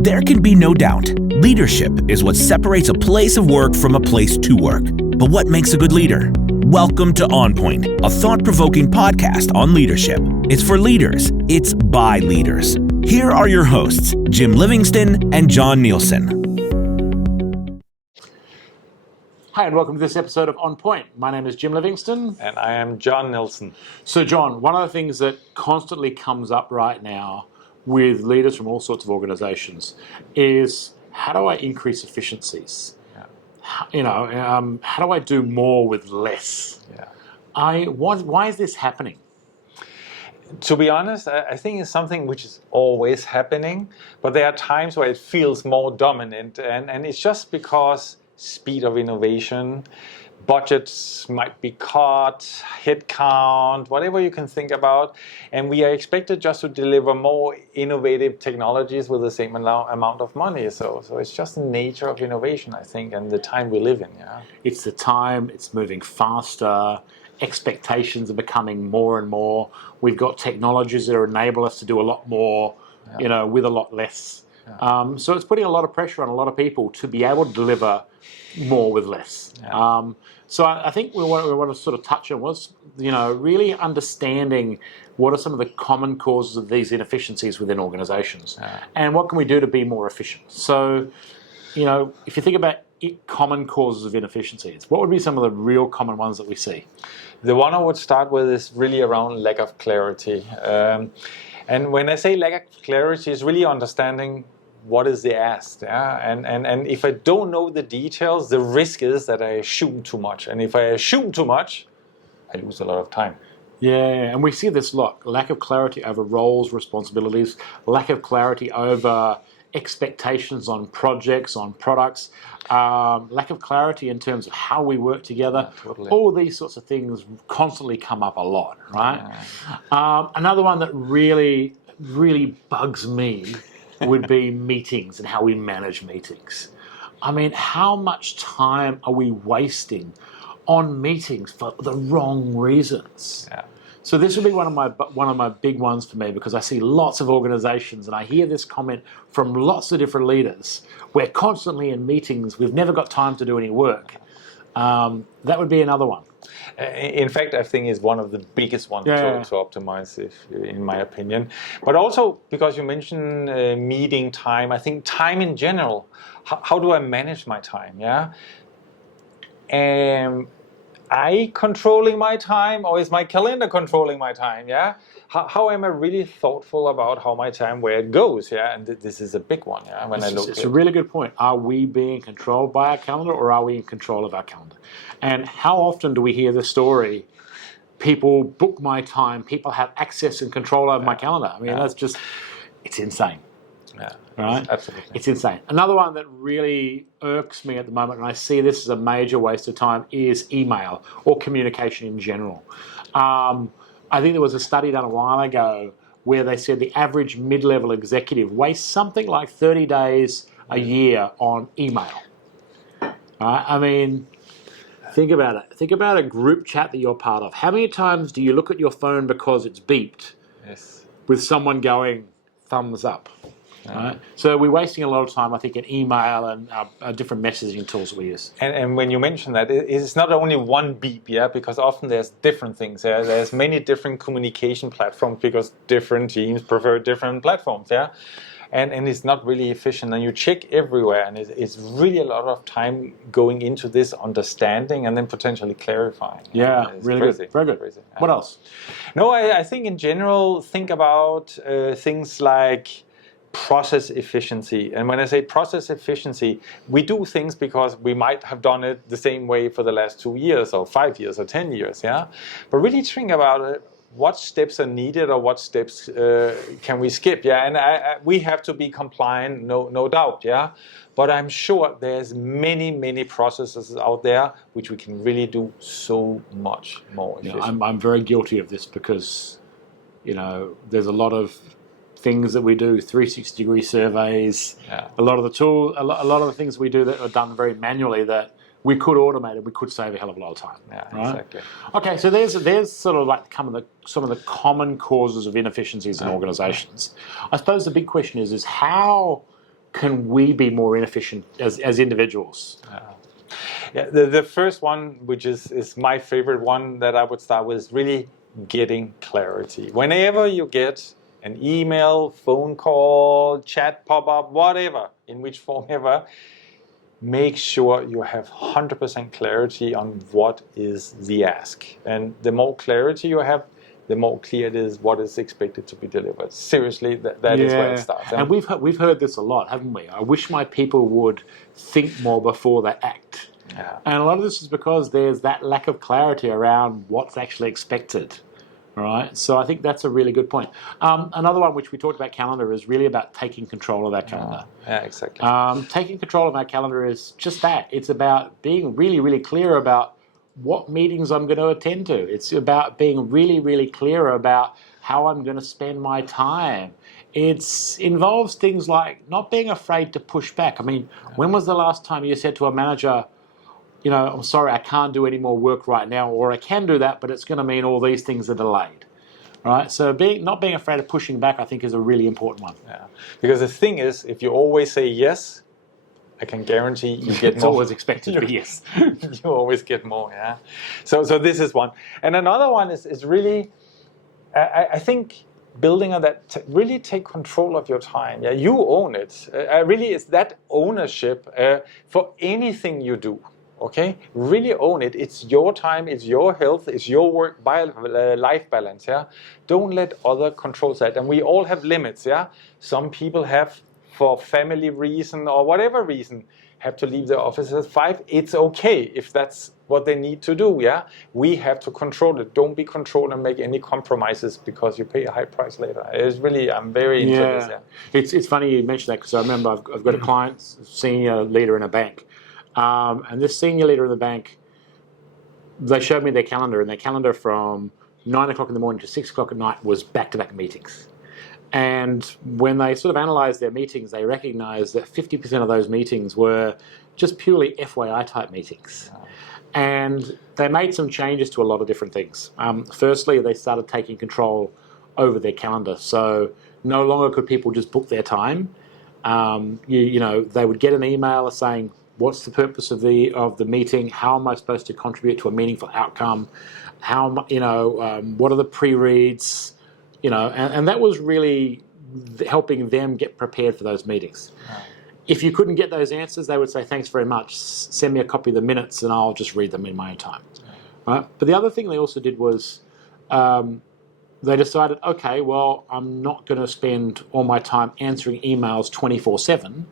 There can be no doubt, leadership is what separates a place of work from a place to work. But what makes a good leader? Welcome to OnPoint, a thought-provoking podcast on leadership. It's for leaders. It's by leaders. Here are your hosts, Jim Livingston and John Nielsen. Hi, and welcome to this episode of OnPoint. My name is Jim Livingston. And I am John Nielsen. So, John, one of the things that constantly comes up right now with leaders from all sorts of organizations is, how do I increase efficiencies? How do I do more with less? Why is this happening? To be honest, I think it's something which is always happening, but there are times where it feels more dominant, and it's just because speed of innovation, budgets might be cut, headcount, whatever you can think about, and we are expected just to deliver more innovative technologies with the same amount of money. So it's just the nature of innovation, I think, and the time we live in. Yeah, it's the time. It's moving faster. Expectations are becoming more and more. We've got technologies that enable us to do a lot more, with a lot less. So it's putting a lot of pressure on a lot of people to be able to deliver more with less. So I think what we want to sort of touch on was, really understanding what are some of the common causes of these inefficiencies within organizations, and what can we do to be more efficient. So, if you think about common causes of inefficiencies, what would be some of the real common ones that we see? The one I would start with is really around lack of clarity. And when I say lack of clarity, it's really understanding what is the ask, and if I don't know the details, the risk is that I assume too much, and if I assume too much, I lose a lot of time. Yeah, and we see this a lot: lack of clarity over roles, responsibilities, lack of clarity over expectations on projects, on products, lack of clarity in terms of how we work together. Yeah, totally. All these sorts of things constantly come up a lot, right? Another one that really, really bugs me would be meetings and how we manage meetings. I mean, how much time are we wasting on meetings for the wrong reasons? Yeah. So this would be one of my big ones for me, because I see lots of organizations and I hear this comment from lots of different leaders. We're constantly in meetings. We've never got time to do any work. That would be another one. In fact, I think it's one of the biggest ones to optimize, in my opinion. But also, because you mentioned meeting time, I think time in general. How do I manage my time? Yeah. Am I controlling my time, or is my calendar controlling my time? Yeah. How am I really thoughtful about how my time, where it goes? Yeah. And this is a big one. Yeah. It's a really good point. Are we being controlled by our calendar, or are we in control of our calendar? And how often do we hear the story, people book my time, people have access and control over my calendar? I mean, that's just, it's insane. Yeah, right? Absolutely. It's insane. Another one that really irks me at the moment, and I see this as a major waste of time, is email or communication in general. I think there was a study done a while ago where they said the average mid-level executive wastes something like 30 days a year on email. Right? I mean, think about it. Think about a group chat that you're part of. How many times do you look at your phone because it's beeped with someone going thumbs up? Right? So we're wasting a lot of time, I think, in email and different messaging tools that we use. And when you mention that, it's not only one beep, because often there's different things. There's many different communication platforms because different teams prefer different platforms. And it's not really efficient, and you check everywhere, and it's really a lot of time going into this understanding and then potentially clarifying. Yeah, really crazy. Good. Very good. Crazy. What else? No, I think in general, think about things like process efficiency. And when I say process efficiency, we do things because we might have done it the same way for the last 2 years or 5 years or 10 years. But really think about it. What steps are needed, or what steps can we skip? And we have to be compliant, no doubt. But I'm sure there's many processes out there which we can really do so much more efficient. I'm very guilty of this because, there's a lot of things that we do, 360-degree surveys, a lot of the things we do that are done very manually that we could automate it. We could save a hell of a lot of time. Right? Exactly. Okay, so there's sort of like some of the common causes of inefficiencies in organizations. I suppose the big question is how can we be more inefficient as individuals? Yeah, the first one, which is my favorite one that I would start with, is really getting clarity. Whenever you get an email, phone call, chat pop-up, whatever, in which form ever, make sure you have 100% clarity on what is the ask. And the more clarity you have, the more clear it is what is expected to be delivered. Seriously, that is where it starts. And we've heard this a lot, haven't we? I wish my people would think more before they act. Yeah. And a lot of this is because there's that lack of clarity around what's actually expected. Right, so I think that's a really good point. Another one which we talked about calendar is really about taking control of our calendar. Yeah, exactly. Taking control of our calendar is just that. It's about being really, really clear about what meetings I'm going to attend to. It's about being really, really clear about how I'm going to spend my time. It involves things like not being afraid to push back. I mean, when was the last time you said to a manager, you know, I'm sorry, I can't do any more work right now, or I can do that, but it's going to mean all these things are delayed, right? So not being afraid of pushing back, I think, is a really important one. Yeah, because the thing is, if you always say yes, I can guarantee you get it's more. Always expected to be yes. You always get more, yeah. So this is one. And another one is really, I think, building on that, really take control of your time. Yeah, you own it. Really, it's that ownership for anything you do. Okay, really own it. It's your time, it's your health, it's your work-life balance. Yeah, don't let other control that. And we all have limits. Yeah, some people have, for family reason or whatever reason, have to leave the office at 5. It's okay if that's what they need to do. Yeah, we have to control it. Don't be controlled and make any compromises because you pay a high price later. It's really, I'm very into this. Yeah, it's funny you mentioned that because I remember I've got a client, senior leader in a bank. And this senior leader in the bank, they showed me their calendar, and their calendar from 9 o'clock in the morning to 6 o'clock at night was back-to-back meetings. And when they sort of analysed their meetings, they recognised that 50% of those meetings were just purely FYI type meetings. And they made some changes to a lot of different things. Firstly, they started taking control over their calendar. So no longer could people just book their time. You know, they would get an email saying, what's the purpose of the meeting? How am I supposed to contribute to a meaningful outcome? What are the pre-reads? You know, and that was really helping them get prepared for those meetings. Wow. If you couldn't get those answers, they would say, thanks very much, send me a copy of the minutes and I'll just read them in my own time. Right? But the other thing they also did was they decided, okay, well, I'm not going to spend all my time answering emails 24/7.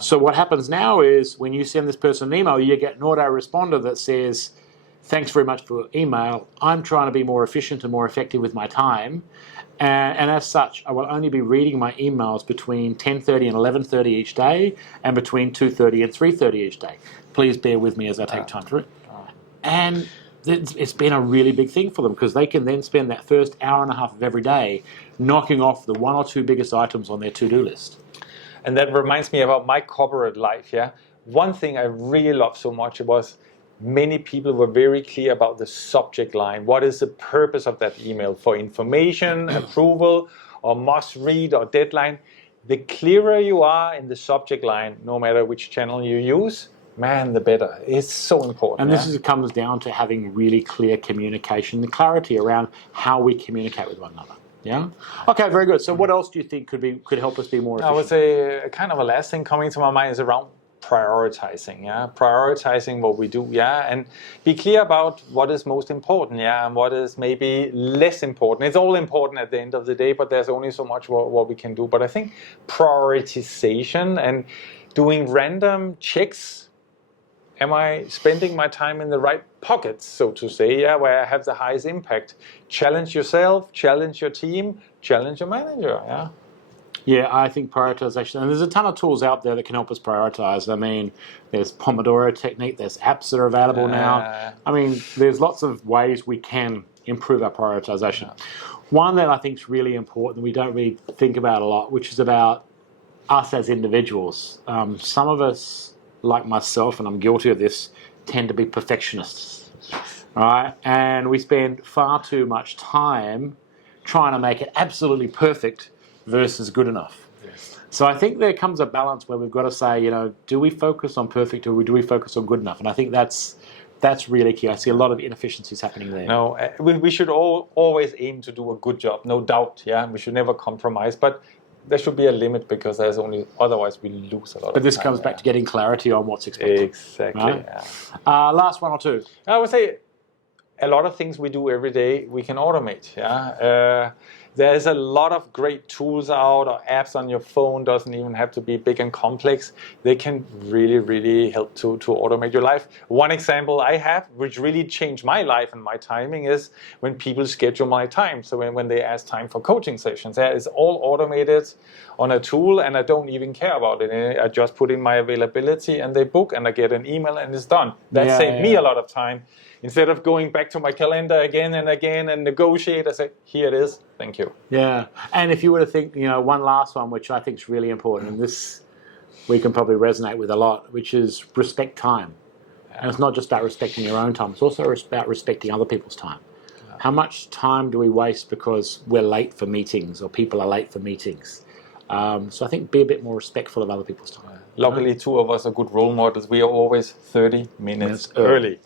So what happens now is when you send this person an email, you get an autoresponder that says, thanks very much for your email. I'm trying to be more efficient and more effective with my time. And as such, I will only be reading my emails between 10:30 and 11:30 each day and between 2:30 and 3:30 each day. Please bear with me as I take time through it. And it's been a really big thing for them because they can then spend that first hour and a half of every day knocking off the 1 or 2 biggest items on their to-do list. And that reminds me about my corporate life, yeah? One thing I really loved so much was many people were very clear about the subject line. What is the purpose of that email? For information, approval, or must read, or deadline? The clearer you are in the subject line, no matter which channel you use, man, the better. It's so important. And this comes down to having really clear communication and clarity around how we communicate with one another. Yeah. Okay. Very good. So, what else do you think could help us be more efficient? I would say kind of a last thing coming to my mind is around prioritizing. Yeah, prioritizing what we do. Yeah, and be clear about what is most important. Yeah, and what is maybe less important. It's all important at the end of the day, but there's only so much what we can do. But I think prioritization and doing random checks. Am I spending my time in the right pockets, so to say, yeah, where I have the highest impact? Challenge yourself, challenge your team, challenge your manager, yeah? Yeah, I think prioritization, and there's a ton of tools out there that can help us prioritize. I mean, there's Pomodoro technique, there's apps that are available now. I mean, there's lots of ways we can improve our prioritization. One that I think is really important, we don't really think about a lot, which is about us as individuals. Some of us, like myself, and I'm guilty of this, tend to be perfectionists, right? And we spend far too much time trying to make it absolutely perfect versus good enough. Yeah. So I think there comes a balance where we've got to say, do we focus on perfect or do we focus on good enough? And I think that's really key. I see a lot of inefficiencies happening there. No, we should always aim to do a good job, no doubt. Yeah, we should never compromise, but there should be a limit because otherwise we lose a lot. But this comes back to getting clarity on what's expected. Exactly. Right? Yeah. Last one or two. I would say a lot of things we do every day we can automate. Yeah. There's a lot of great tools out or apps on your phone, doesn't even have to be big and complex. They can really, really help to automate your life. One example I have, which really changed my life and my timing, is when people schedule my time. So when they ask time for coaching sessions, it's all automated on a tool and I don't even care about it. I just put in my availability and they book and I get an email and it's done. That saved me a lot of time. Instead of going back to my calendar again and again and negotiate, I say, here it is, thank you. Yeah, and if you were to think, one last one, which I think is really important, and this we can probably resonate with a lot, which is respect time. And it's not just about respecting your own time, it's also about respecting other people's time. How much time do we waste because we're late for meetings or people are late for meetings? So I think be a bit more respectful of other people's time. Luckily, two of us are good role models. We are always 30 minutes early.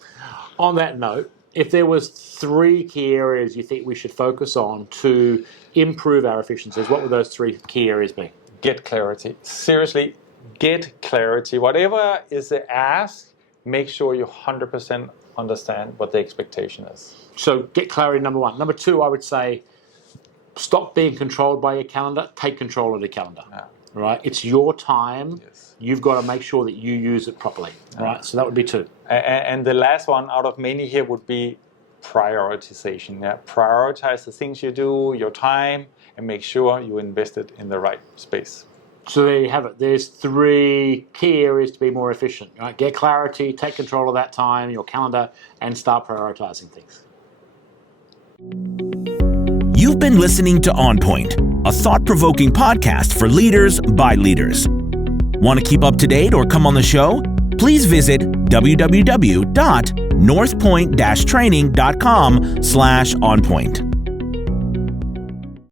On that note, if there was 3 key areas you think we should focus on to improve our efficiencies, what would those 3 key areas be? Get clarity. Seriously, get clarity. Whatever is the ask, make sure you 100% understand what the expectation is. So get clarity, number 1. Number 2, I would say, stop being controlled by your calendar. Take control of the calendar. Yeah. Right? It's your time. Yes. You've got to make sure that you use it properly. Right? So that would be 2. And the last one out of many here would be prioritization. Yeah? Prioritize the things you do, your time, and make sure you invest it in the right space. So there you have it. There's 3 key areas to be more efficient. Right? Get clarity, take control of that time, your calendar, and start prioritizing things. You've been listening to OnPoint, a thought-provoking podcast for leaders by leaders. Want to keep up to date or come on the show? Please visit www.northpoint-training.com/onpoint.